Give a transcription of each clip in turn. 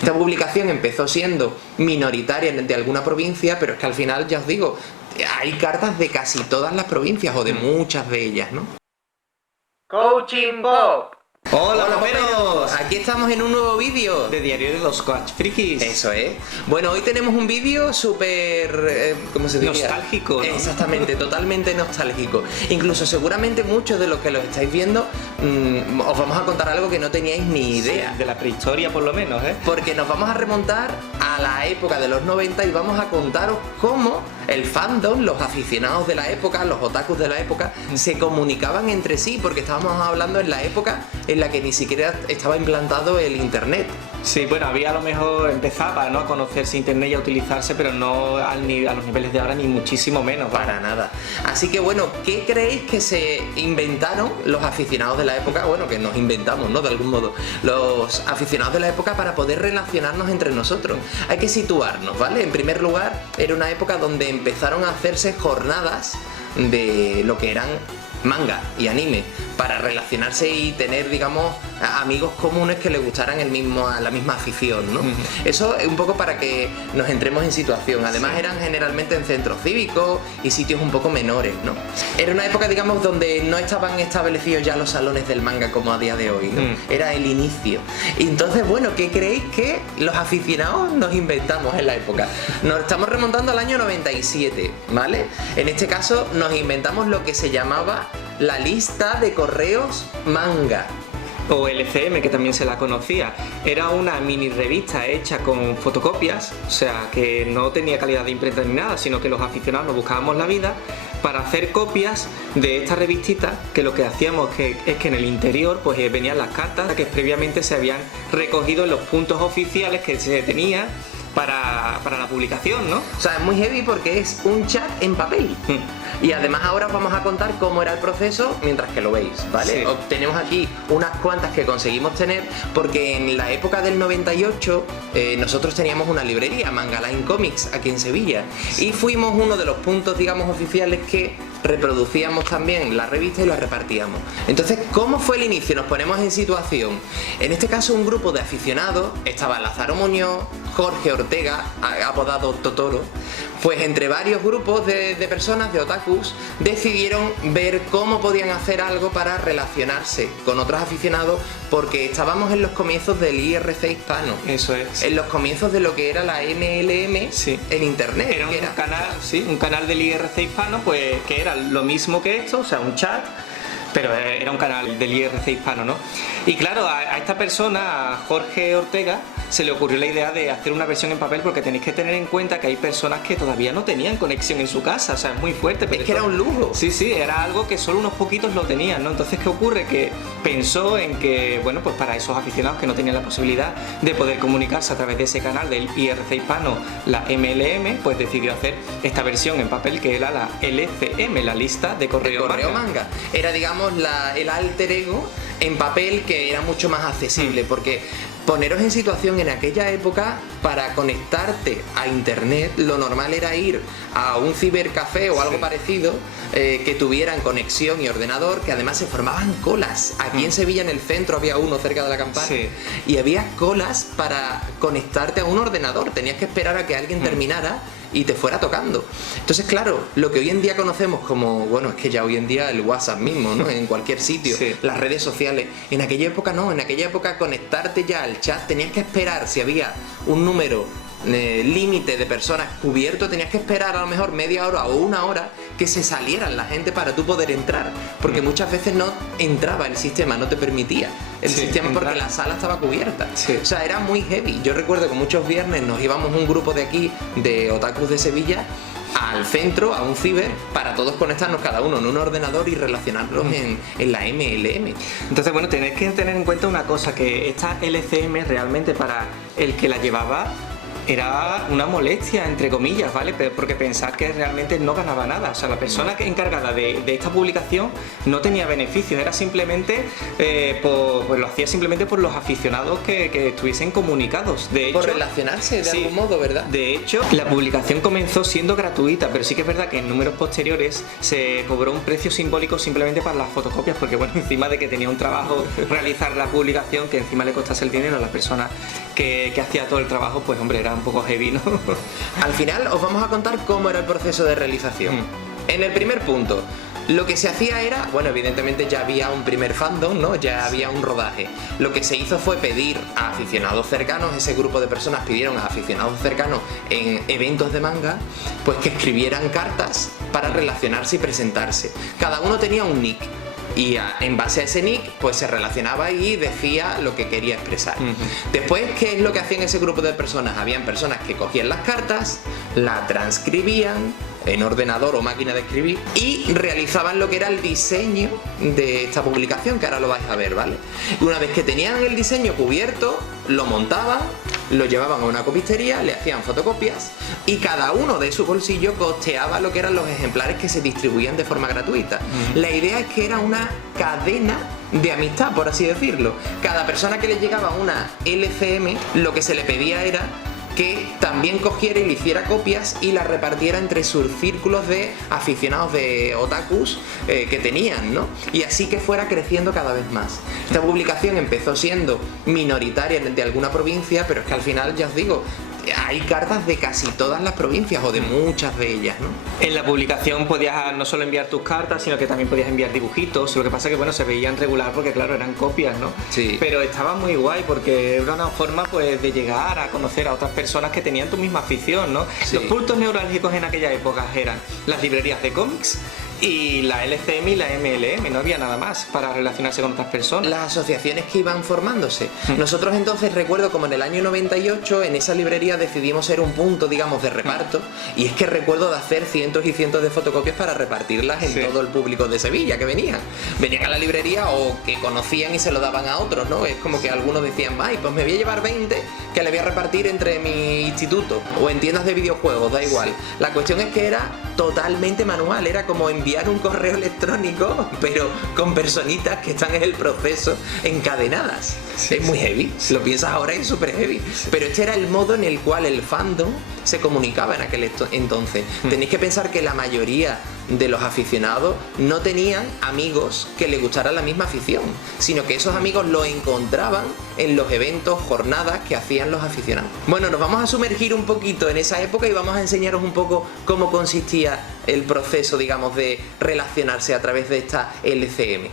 Esta publicación empezó siendo minoritaria de alguna provincia, pero es que al final, ya os digo, hay cartas de casi todas las provincias o de muchas de ellas, ¿no? Coaching Bob. Hola, Poperos, aquí estamos en un nuevo vídeo de Diario de los Coach Frikis. Eso es. Bueno, hoy tenemos un vídeo súper... ¿cómo se diría? Nostálgico, ¿no? Exactamente, totalmente nostálgico. Incluso seguramente muchos de los que lo estáis viendo os vamos a contar algo que no teníais ni idea. Sí, de la prehistoria por lo menos, ¿eh? Porque nos vamos a remontar a la época de los 90 y vamos a contaros cómo el fandom, los aficionados de la época, los otakus de la época, se comunicaban entre sí, porque estábamos hablando en la época en la que ni siquiera estaba implantado el internet. Sí, bueno, había a lo mejor empezaba, ¿no?, a conocerse internet y a utilizarse, pero no a los niveles de ahora, ni muchísimo menos. Para nada. Así que bueno, ¿qué creéis que se inventaron los aficionados de la época? Bueno, que nos inventamos, ¿no?, de algún modo. Los aficionados de la época para poder relacionarnos entre nosotros. Hay que situarnos, ¿vale? En primer lugar, era una época donde empezaron a hacerse jornadas de lo que eran manga y anime para relacionarse y tener, digamos, amigos comunes que les gustaran la misma afición, ¿no? Eso es un poco para que nos entremos en situación. Además, eran generalmente en centros cívicos y sitios un poco menores, ¿no? Era una época, digamos, donde no estaban establecidos ya los salones del manga como a día de hoy, ¿no? Era el inicio. Y entonces, bueno, ¿qué creéis que los aficionados nos inventamos en la época? Nos estamos remontando al año 97, ¿vale? En este caso, nos inventamos lo que se llamaba la lista de correos manga. O LCM, que también se la conocía. Era una mini revista hecha con fotocopias, o sea, que no tenía calidad de imprenta ni nada, sino que los aficionados nos buscábamos la vida para hacer copias de esta revistita, que lo que hacíamos es que en el interior pues venían las cartas que previamente se habían recogido en los puntos oficiales que se tenía para la publicación, ¿no? O sea, es muy heavy porque es un chat en papel. Y además ahora os vamos a contar cómo era el proceso mientras que lo veis, ¿vale? Sí. Tenemos aquí unas cuantas que conseguimos tener porque en la época del 98 nosotros teníamos una librería, Manga Line Comics, aquí en Sevilla. Y fuimos uno de los puntos, digamos, oficiales que reproducíamos también la revista y la repartíamos. Entonces, ¿cómo fue el inicio? Nos ponemos en situación. En este caso, un grupo de aficionados, estaba Lázaro Muñoz, Jorge Ortega, apodado Totoro, pues entre varios grupos de personas, de otakus, decidieron ver cómo podían hacer algo para relacionarse con otros aficionados, porque estábamos en los comienzos del IRC hispano. Eso es. En los comienzos de lo que era la MLM en internet. Era un canal del IRC hispano, pues que era lo mismo que esto, o sea, un chat, pero era un canal del IRC hispano, ¿no? Y claro, a esta persona, a Jorge Ortega, se le ocurrió la idea de hacer una versión en papel, porque tenéis que tener en cuenta que hay personas que todavía no tenían conexión en su casa, o sea, es muy fuerte. Es que era un lujo. Sí, era algo que solo unos poquitos lo tenían, ¿no? Entonces, ¿qué ocurre? Que pensó en que, bueno, pues para esos aficionados que no tenían la posibilidad de poder comunicarse a través de ese canal del IRC hispano, la MLM, pues decidió hacer esta versión en papel que era la LCM, la lista de correo manga. Era, digamos, el alter ego en papel, que era mucho más accesible, porque poneros en situación, en aquella época, para conectarte a internet, lo normal era ir a un cibercafé o algo parecido, que tuvieran conexión y ordenador, que además se formaban colas. Aquí en Sevilla, en el centro, había uno cerca de la Campana, y había colas para conectarte a un ordenador. Tenías que esperar a que alguien terminara y te fuera tocando. Entonces, claro, lo que hoy en día conocemos como, bueno, es que ya hoy en día el WhatsApp mismo, ¿no? En cualquier sitio, las redes sociales. En aquella época no, en aquella época conectarte ya al chat, tenías que esperar, si había un número límite de personas cubierto, tenías que esperar a lo mejor media hora o una hora que se salieran la gente para tú poder entrar, porque muchas veces no entraba el sistema, no te permitía el sistema porque la sala estaba cubierta. O sea, era muy heavy. Yo recuerdo que muchos viernes nos íbamos un grupo de aquí, de otakus de Sevilla, al centro, a un ciber, para todos conectarnos cada uno en un ordenador y relacionarlos en la MLM. Entonces, bueno, tenéis que tener en cuenta una cosa, que esta LCM realmente para el que la llevaba era una molestia, entre comillas, ¿vale? Porque pensad que realmente no ganaba nada. O sea, la persona que encargada de esta publicación no tenía beneficios, era simplemente, pues lo hacía simplemente por los aficionados que estuviesen comunicados. De hecho, por relacionarse de algún modo, ¿verdad? De hecho, la publicación comenzó siendo gratuita, pero sí que es verdad que en números posteriores se cobró un precio simbólico simplemente para las fotocopias, porque bueno, encima de que tenía un trabajo realizar la publicación, que encima le costase el dinero a las personas que hacía todo el trabajo, pues hombre, era un poco heavy, ¿no? Al final os vamos a contar cómo era el proceso de realización. En el primer punto, lo que se hacía era, bueno, evidentemente ya había un primer fandom, ¿no? Ya había un rodaje. Lo que se hizo fue pedir a aficionados cercanos, ese grupo de personas pidieron a aficionados cercanos en eventos de manga, pues que escribieran cartas para relacionarse y presentarse. Cada uno tenía un nick. Y en base a ese nick pues se relacionaba y decía lo que quería expresar. Después, ¿qué es lo que hacían ese grupo de personas? Habían personas que cogían las cartas, la transcribían en ordenador o máquina de escribir y realizaban lo que era el diseño de esta publicación, que ahora lo vais a ver, ¿vale? Y una vez que tenían el diseño cubierto, lo montaban, lo llevaban a una copistería, le hacían fotocopias y cada uno de su bolsillo costeaba lo que eran los ejemplares que se distribuían de forma gratuita. La idea es que era una cadena de amistad, por así decirlo. Cada persona que le llegaba una LCM, lo que se le pedía era que también cogiera y le hiciera copias y las repartiera entre sus círculos de aficionados de otakus que tenían, ¿no? Y así que fuera creciendo cada vez más. Esta publicación empezó siendo minoritaria de alguna provincia, pero es que al final, ya os digo, hay cartas de casi todas las provincias o de muchas de ellas, ¿no? En la publicación podías no solo enviar tus cartas, sino que también podías enviar dibujitos. Lo que pasa es que, bueno, se veían regular porque, claro, eran copias, ¿no? Sí. Pero estaba muy guay porque era una forma, pues, de llegar a conocer a otras personas que tenían tu misma afición, ¿no? Sí. Los puntos neurálgicos en aquella época eran las librerías de cómics y la LCM y la MLM, no había nada más para relacionarse con otras personas. Las asociaciones que iban formándose. Nosotros entonces recuerdo como en el año 98 en esa librería decidimos ser un punto, digamos, de reparto, y es que recuerdo de hacer cientos y cientos de fotocopias para repartirlas en todo el público de Sevilla que venían a la librería o que conocían y se lo daban a otros, ¿no? Es como que algunos decían, ay, pues me voy a llevar 20 que le voy a repartir entre mi instituto o en tiendas de videojuegos, da igual. La cuestión es que era totalmente manual, era como enviar un correo electrónico, pero con personitas que están en el proceso encadenadas. Es muy heavy, si lo piensas ahora es súper heavy, pero este era el modo en el cual el fandom se comunicaba en aquel entonces. Tenéis que pensar que la mayoría de los aficionados no tenían amigos que les gustara la misma afición, sino que esos amigos los encontraban en los eventos, jornadas que hacían los aficionados. Bueno, nos vamos a sumergir un poquito en esa época y vamos a enseñaros un poco cómo consistía el proceso, digamos, de relacionarse a través de esta LCM.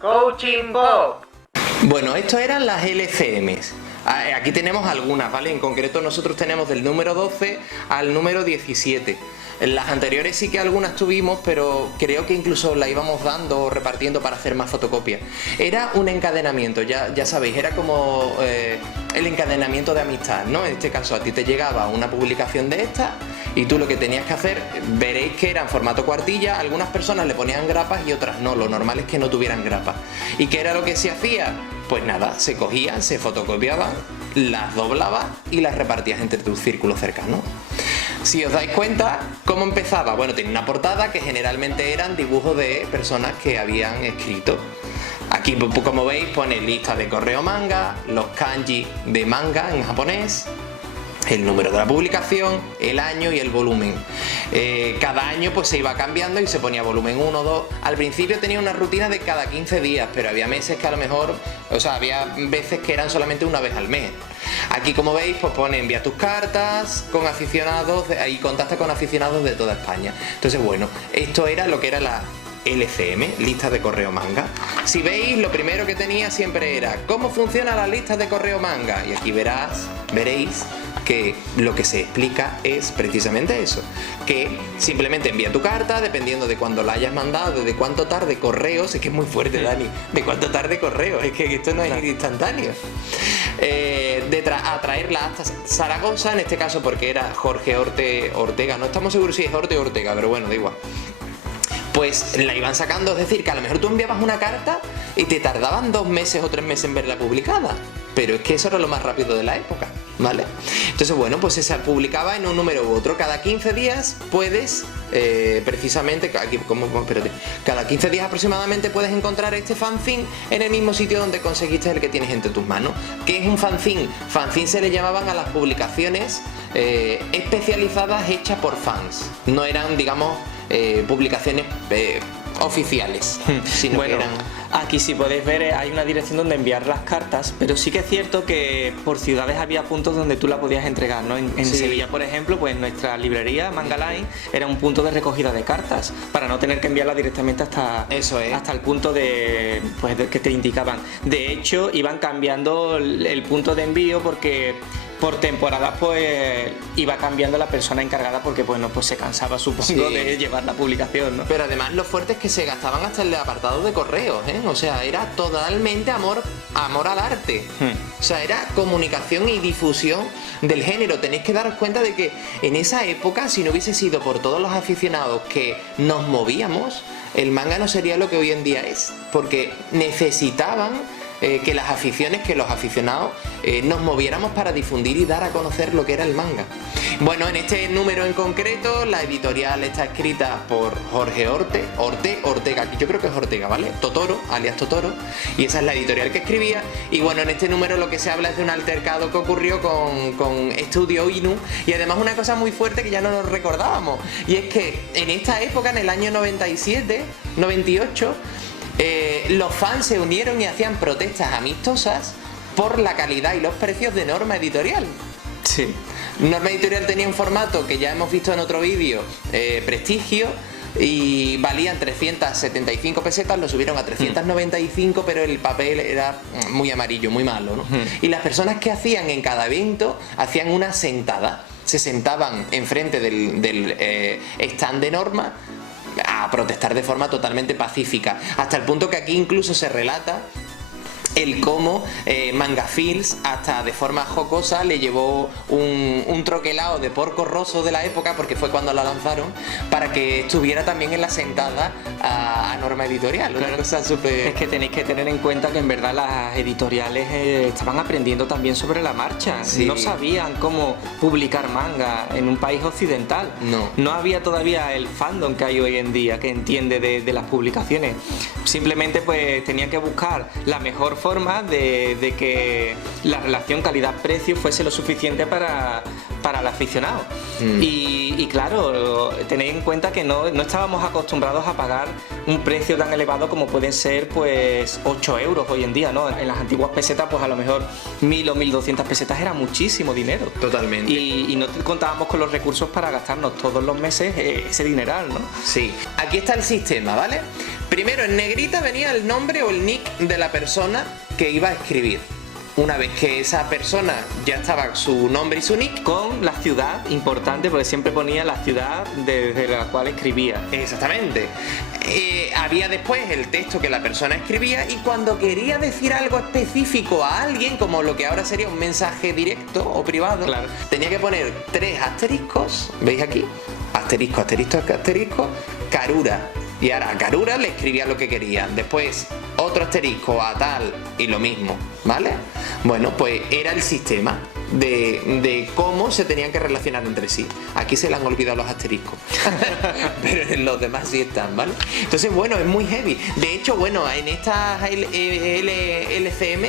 Coaching Bob. Bueno, esto eran las LCMs. Aquí tenemos algunas, ¿vale? En concreto nosotros tenemos del número 12 al número 17. En las anteriores sí que algunas tuvimos, pero creo que incluso la íbamos dando o repartiendo para hacer más fotocopias. Era un encadenamiento, ya sabéis, era como el encadenamiento de amistad, ¿no? En este caso a ti te llegaba una publicación de esta y tú lo que tenías que hacer, veréis que era en formato cuartilla, algunas personas le ponían grapas y otras no, lo normal es que no tuvieran grapas. ¿Y qué era lo que se hacía? Pues nada, se cogían, se fotocopiaban, las doblabas y las repartías entre tus círculos cercanos. Si os dais cuenta, ¿cómo empezaba? Bueno, tenía una portada que generalmente eran dibujos de personas que habían escrito. Aquí, como veis, pone lista de correo manga, los kanji de manga en japonés, el número de la publicación, el año y el volumen. Cada año pues se iba cambiando y se ponía volumen 1, 2. Al principio tenía una rutina de cada 15 días, pero había meses que a lo mejor, había veces que eran solamente una vez al mes. Aquí, como veis, pues pone envía tus cartas con aficionados y contacta con aficionados de toda España. Entonces, bueno, esto era lo que era la LCM, lista de correo manga. Si veis, lo primero que tenía siempre era ¿cómo funciona la lista de correo manga? Y aquí veréis que lo que se explica es precisamente eso, que simplemente envía tu carta, dependiendo de cuándo la hayas mandado, de cuánto tarde correos, es que es muy fuerte, Dani, de cuánto tarde correos, es que esto no es instantáneo, a traerla hasta Zaragoza, en este caso porque era Jorge Ortega, no estamos seguros si es Orte o Ortega, pero bueno, da igual. Pues la iban sacando, es decir, que a lo mejor tú enviabas una carta y te tardaban 2 meses o 3 meses en verla publicada, pero es que eso era lo más rápido de la época, ¿vale? Entonces, bueno, pues se publicaba en un número u otro. Cada 15 días puedes, precisamente, cada 15 días aproximadamente puedes encontrar este fanzine en el mismo sitio donde conseguiste el que tienes entre tus manos. ¿Qué es un fanzine? Fanzine se le llamaban a las publicaciones especializadas hechas por fans. No eran, digamos, publicaciones oficiales, sino bueno, que eran... Aquí, si podéis ver, hay una dirección donde enviar las cartas, pero sí que es cierto que por ciudades había puntos donde tú la podías entregar, ¿no? En Sí. Sevilla, por ejemplo, pues nuestra librería Manga Line era un punto de recogida de cartas para no tener que enviarlas directamente hasta el punto de, pues, que te indicaban. De hecho, iban cambiando el punto de envío porque por temporadas pues iba cambiando la persona encargada porque bueno, pues se cansaba, supongo, Sí. de llevar la publicación, ¿no? Pero además lo fuerte es que se gastaban hasta el apartado de correos, ¿eh? O sea, era totalmente amor al arte. O sea, era comunicación y difusión del género. Tenéis que daros cuenta de que en esa época, si no hubiese sido por todos los aficionados que nos movíamos, el manga no sería lo que hoy en día es. Porque necesitaban que las aficiones, que los aficionados nos moviéramos para difundir y dar a conocer lo que era el manga. Bueno, en este número en concreto, la editorial está escrita por Jorge Ortega, aquí yo creo que es Ortega, ¿vale? Totoro, alias Totoro, y esa es la editorial que escribía. Y bueno, en este número lo que se habla es de un altercado que ocurrió con Estudio Inu, y además una cosa muy fuerte que ya no nos recordábamos, y es que en esta época, en el año 97, 98, los fans se unieron y hacían protestas amistosas por la calidad y los precios de Norma Editorial. Sí. Norma Editorial tenía un formato que ya hemos visto en otro vídeo, Prestigio, y valían 375 pesetas, lo subieron a 395, pero el papel era muy amarillo, muy malo, ¿no? Y las personas que hacían en cada evento hacían una sentada, se sentaban enfrente del stand de Norma a protestar de forma totalmente pacífica, hasta el punto que aquí incluso se relata el cómo Mangafilms, hasta de forma jocosa, le llevó un troquelado de porco rosso de la época, porque fue cuando la lanzaron, para que estuviera también en la sentada a Norma Editorial. Una cosa súper... Es que tenéis que tener en cuenta que en verdad las editoriales estaban aprendiendo también sobre la marcha. Sí. No sabían cómo publicar manga en un país occidental. No había todavía el fandom que hay hoy en día, que entiende de las publicaciones. Simplemente pues tenían que buscar la mejor forma de que la relación calidad-precio fuese lo suficiente para el aficionado. Y claro, tenéis en cuenta que no estábamos acostumbrados a pagar un precio tan elevado como pueden ser pues 8 euros hoy en día, ¿no? En las antiguas pesetas pues a lo mejor 1000 o 1200 pesetas era muchísimo dinero. Totalmente. Y no contábamos con los recursos para gastarnos todos los meses ese dineral, ¿no? Sí. Aquí está el sistema, ¿vale? Primero, en negrita venía el nombre o el nick de la persona que iba a escribir. Una vez que esa persona ya estaba su nombre y su nick, con la ciudad, importante, porque siempre ponía la ciudad desde la cual escribía. exactamente. Había después el texto que la persona escribía, y cuando quería decir algo específico a alguien, como lo que ahora sería un mensaje directo o privado, claro, tenía que poner 3 asteriscos, ¿veis aquí? Asterisco, asterisco, asterisco, Karura. Y ahora a Karura le escribía lo que quería. Después otro asterisco a tal y lo mismo, ¿vale? Bueno, pues era el sistema de cómo se tenían que relacionar entre sí. Aquí se le han olvidado los asteriscos, pero en los demás sí están, ¿vale? Entonces, bueno, es muy heavy. De hecho, bueno, en esta LCM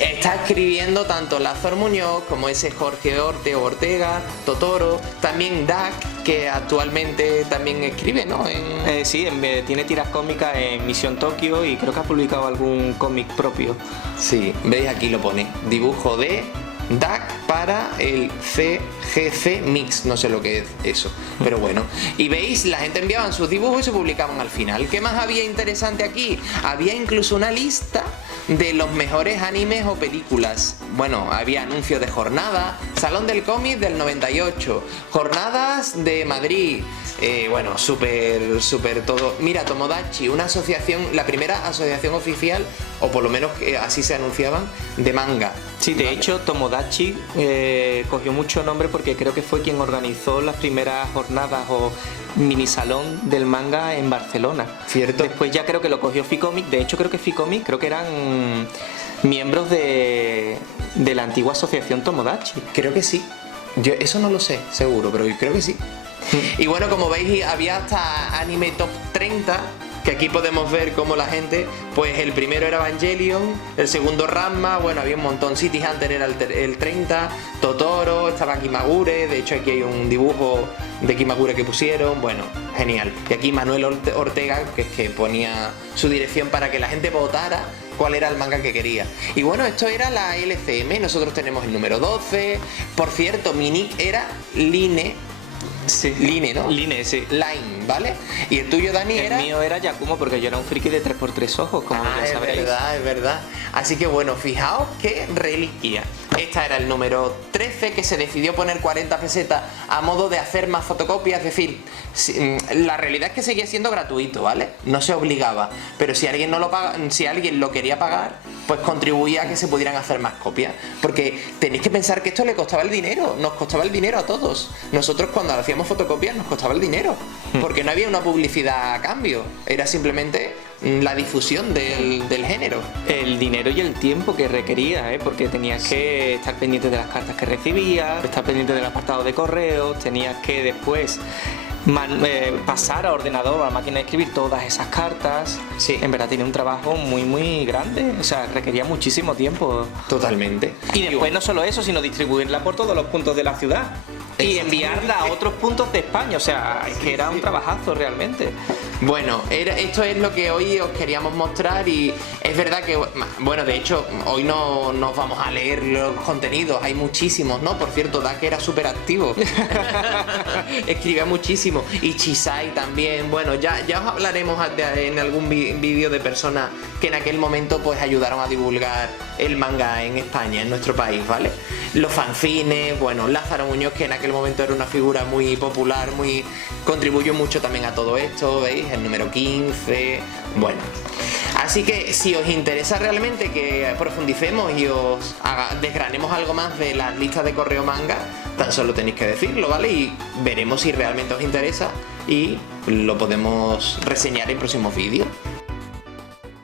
está escribiendo tanto Lázaro Muñoz como ese Jorge Ortega, Totoro, también Dak, que actualmente también escribe, ¿no? Sí, tiene tiras cómicas en Misión Tokio y creo que ha publicado algún cómic propio. Sí, veis, aquí lo pone, dibujo de DAC para el CGC Mix, no sé lo que es eso, pero bueno. Y veis, la gente enviaban sus dibujos y se publicaban al final. ¿Qué más había interesante aquí? Había incluso una lista de los mejores animes o películas. Bueno, había anuncios de jornada, Salón del Cómic del 98, Jornadas de Madrid, bueno, súper todo. Mira, Tomodachi, una asociación, la primera asociación oficial, o por lo menos así se anunciaban, de manga. Sí, de hecho, Tomodachi cogió mucho nombre porque creo que fue quien organizó las primeras jornadas o mini salón del manga en Barcelona. Cierto. Después ya creo que lo cogió Ficomic. De hecho, creo que Ficomic, creo que eran miembros de la antigua asociación Tomodachi. Creo que sí. Yo eso no lo sé, seguro, pero creo que sí. Y bueno, como veis, había hasta anime top 30, que aquí podemos ver cómo la gente, pues el primero era Evangelion, el segundo Ranma, bueno, había un montón, City Hunter era el 30, Totoro, estaba Kimagure, de hecho aquí hay un dibujo de Kimagure que pusieron, bueno, genial. Y aquí Manuel Ortega, que es que ponía su dirección para que la gente votara cuál era el manga que quería. Y bueno, esto era la LCM, nosotros tenemos el número 12, por cierto, mi nick era Line. Sí. Line, ¿no? Line, sí. Line, ¿vale? Y el tuyo, Dani, era... El mío era Yakumo porque yo era un friki de 3x3 ojos, como ya es sabréis. verdad, es verdad. Así que bueno, fijaos qué reliquia. Esta era el número 13, que se decidió poner 40 pesetas a modo de hacer más fotocopias. Es decir, la realidad es que seguía siendo gratuito, ¿vale? No se obligaba. Pero si alguien no lo paga, si alguien lo quería pagar, pues contribuía a que se pudieran hacer más copias. Porque tenéis que pensar que esto le costaba el dinero, nos costaba el dinero a todos. Nosotros cuando hacíamos fotocopias nos costaba el dinero, porque no había una publicidad a cambio, era simplemente la difusión del género. El dinero y el tiempo que requería, porque tenías que estar pendiente de las cartas que recibías, estar pendiente del apartado de correos, tenías que después pasar a ordenador o a máquina de escribir todas esas cartas. Sí. En verdad tenía un trabajo muy grande, o sea, requería muchísimo tiempo. Totalmente. Y después no solo eso, sino distribuirla por todos los puntos de la ciudad y enviarla a otros puntos de España, o sea, es que era un trabajazo realmente. Bueno, esto es lo que hoy os queríamos mostrar y es verdad que, bueno, de hecho, hoy no nos vamos a leer los contenidos, hay muchísimos, ¿no? Por cierto, Dak era súper activo, escribía muchísimo, y Chisai también, bueno, ya os hablaremos en algún vídeo de personas que en aquel momento pues ayudaron a divulgar el manga en España, en nuestro país, ¿vale? Los fanzines, bueno, Lázaro Muñoz, que en aquel momento era una figura muy popular, contribuyó mucho también a todo esto, ¿veis? El número 15, bueno. Así que si os interesa realmente que profundicemos y os desgranemos algo más de las listas de correo manga, tan solo tenéis que decirlo, ¿vale? Y veremos si realmente os interesa y lo podemos reseñar en próximos vídeos.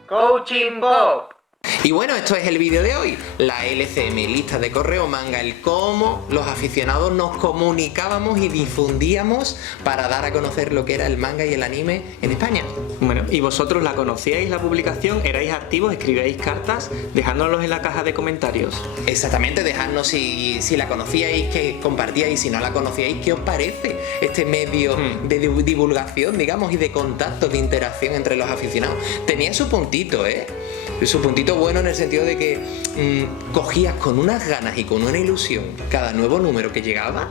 Coaching Bob. Y bueno, esto es el vídeo de hoy, la LCM, lista de correo manga, el cómo los aficionados nos comunicábamos y difundíamos para dar a conocer lo que era el manga y el anime en España. Bueno, ¿y vosotros la conocíais la publicación? ¿Erais activos? ¿Escribíais cartas? Dejádnoslos en la caja de comentarios. Exactamente, dejadnos si la conocíais, que compartíais, si no la conocíais, ¿qué os parece este medio de divulgación, digamos, y de contacto, de interacción entre los aficionados? Tenía su puntito, su puntito bueno en el sentido de que cogías con unas ganas y con una ilusión cada nuevo número que llegaba,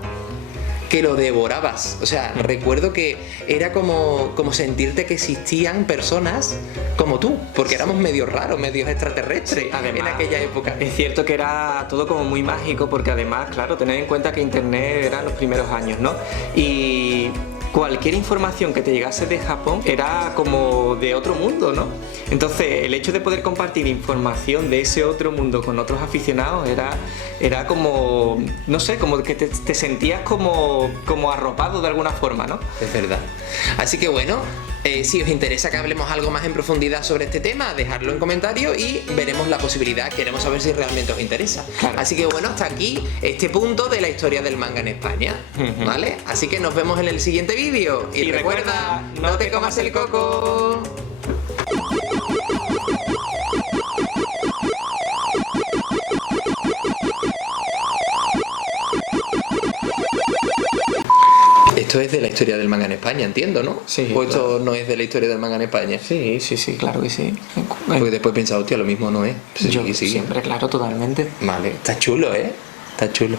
que lo devorabas. O sea, recuerdo que era como sentirte que existían personas como tú, porque éramos medios raros, medios extraterrestres, además, en aquella época. Es cierto que era todo como muy mágico, porque además, claro, tened en cuenta que internet eran los primeros años, ¿no? Y cualquier información que te llegase de Japón era como de otro mundo, ¿no? Entonces, el hecho de poder compartir información de ese otro mundo con otros aficionados era como, no sé, como que te sentías como arropado de alguna forma, ¿no? Es verdad. Así que bueno, si os interesa que hablemos algo más en profundidad sobre este tema, dejadlo en comentarios y veremos la posibilidad. Queremos saber si realmente os interesa. Claro. Así que bueno, hasta aquí este punto de la historia del manga en España, ¿vale? Así que nos vemos en el siguiente vídeo. Y recuerda, no te comas el coco. Esto es de la historia del manga en España, entiendo, ¿no? Sí. ¿O esto no es de la historia del manga en España? Sí, claro que sí. Porque después he pensado, hostia, lo mismo no es. Yo siempre, claro, totalmente. Vale, está chulo, está chulo.